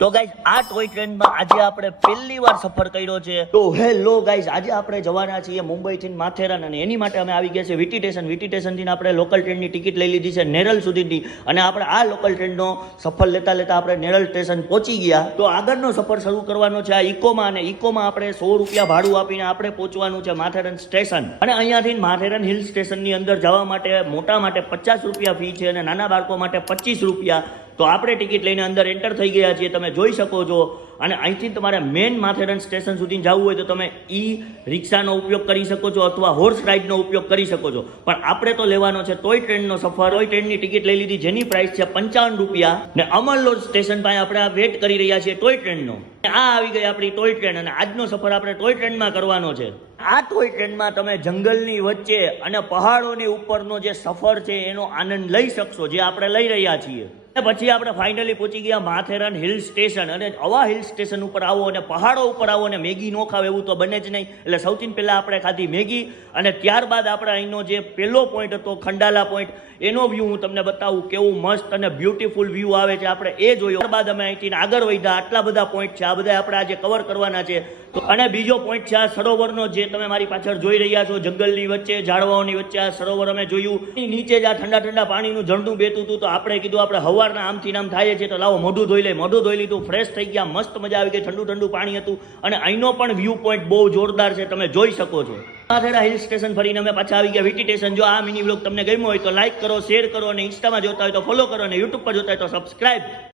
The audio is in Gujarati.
તો ગાઈઝ આ ટોય ટ્રેનમાં આજે આપણે પહેલી વાર સફર કર્યો છે. તો હેલો ગાઈઝ, આજે આપણે જવાના છીએ મુંબઈ થી માથેરાન, અને એની માટે અમે આવી ગયા છે વીટી સ્ટેશન થી આપણે લોકલ ટ્રેનની ટિકિટ લઈ લીધી છે નેરલ સુધીની, અને આપણે આ લોકલ ટ્રેનનો સફર લેતા લેતા આપણે નેરલ સ્ટેશન પહોંચી ગયા. તો આગળનો સફર શરૂ કરવાનો છે આ ઇકોમાં, અને ઇકોમાં આપણે 100 રૂપિયા ભાડું આપીને આપણે પહોંચવાનું છે માથેરાન સ્ટેશન. અને અહીંયાથી માથેરાન હિલ સ્ટેશનની અંદર જવા માટે મોટા માટે 50 રૂપિયા ફી છે અને નાના બાળકો માટે 25 રૂપિયા. તો આપણે ટિકિટ લઈને અંદર એન્ટર થઈ ગયા છીએ, તમે જોઈ શકો છો. અને અહીંથી તમારે મેઇન માથેરાન સ્ટેશન સુધી જવું હોય તો તમે રિક્ષાનો ઉપયોગ કરી શકો છો અથવા હોર્સ રાઇડનો ઉપયોગ કરી શકો છો. પણ આપણે તો લેવાનો છે ટોય ટ્રેનનો સફર. ટોય ટ્રેનની ટિકિટ લઈ લીધી, જેની પ્રાઇસ છે 55 રૂપિયા. ને અમરલોડ સ્ટેશન પાસે આપણે આ વેટ કરી રહ્યા છીએ ટોય ટ્રેનનો. આ આવી ગઈ આપણી ટોય ટ્રેન, અને આજનો સફર આપણે ટોય ટ્રેનમાં કરવાનો છે. આ ટોય ટ્રેનમાં તમે જંગલની વચ્ચે અને પહાડોની ઉપરનો જે સફર છે એનો આનંદ લઈ શકશો, જે આપણે લઈ રહ્યા છીએ. પછી આપણે ફાઇનલી પહોંચી ગયા માથેરાન હિલ સ્ટેશન. અને આવા હિલ સ્ટેશન ઉપર આવો અને પહાડો ઉપર આવો અને મેગી નો ખાવ એવું તો બને જ નહીં. એટલે સૌથી પહેલા આપણે ખાધી મેગી, અને ત્યારબાદ આપણે અહીંનો જે પહેલો પોઈન્ટ હતો ખંડાલા પોઈન્ટ, એનો વ્યૂ હું તમને બતાવું કેવું મસ્ત અને બ્યુટીફુલ વ્યૂ આવે છે, આપણે એ જોયો. ત્યારબાદ અમે અહીંથી આગળ વધ્યા. આટલા બધા પોઈન્ટ છે, આ બધા આપણે આજે કવર કરવાના છે. તો અને બીજો પોઈન્ટ છે આ સરોવરનો, જે તમે મારી પાછળ જોઈ રહ્યા છો. જંગલની વચ્ચે ઝાડવાઓની વચ્ચે આ સરોવર અમે જોયું. નીચે જ આ ઠંડા ઠંડા પાણીનું ઝરણું બેતું હતું. તો આપણે કીધું આપણે હવારના આમથી નામ થાય છે તો લાવો મોઢું ધોઈ લે. મોઢું ધોઈ લીધું, ફ્રેશ થઈ ગયા, મસ્ત મજા આવી ગઈ. ઠંડુ ઠંડુ પાણી હતું, અને અહીંનો પણ વ્યૂ પોઈન્ટ બહુ જોરદાર છે, તમે જોઈ શકો છો. માથેરા હિલ સ્ટેશન ફરીને અમે પાછા આવી ગયા વીટી સ્ટેશન. જો આ મિની વ્લોગ તમને ગમ્યો હોય તો લાઈક કરો, શેર કરો, અને ઇન્સ્ટામાં જોતા હોય તો ફોલો કરો, અને યુટ્યુબ પર જોતા હોય તો સબસ્ક્રાઇબ.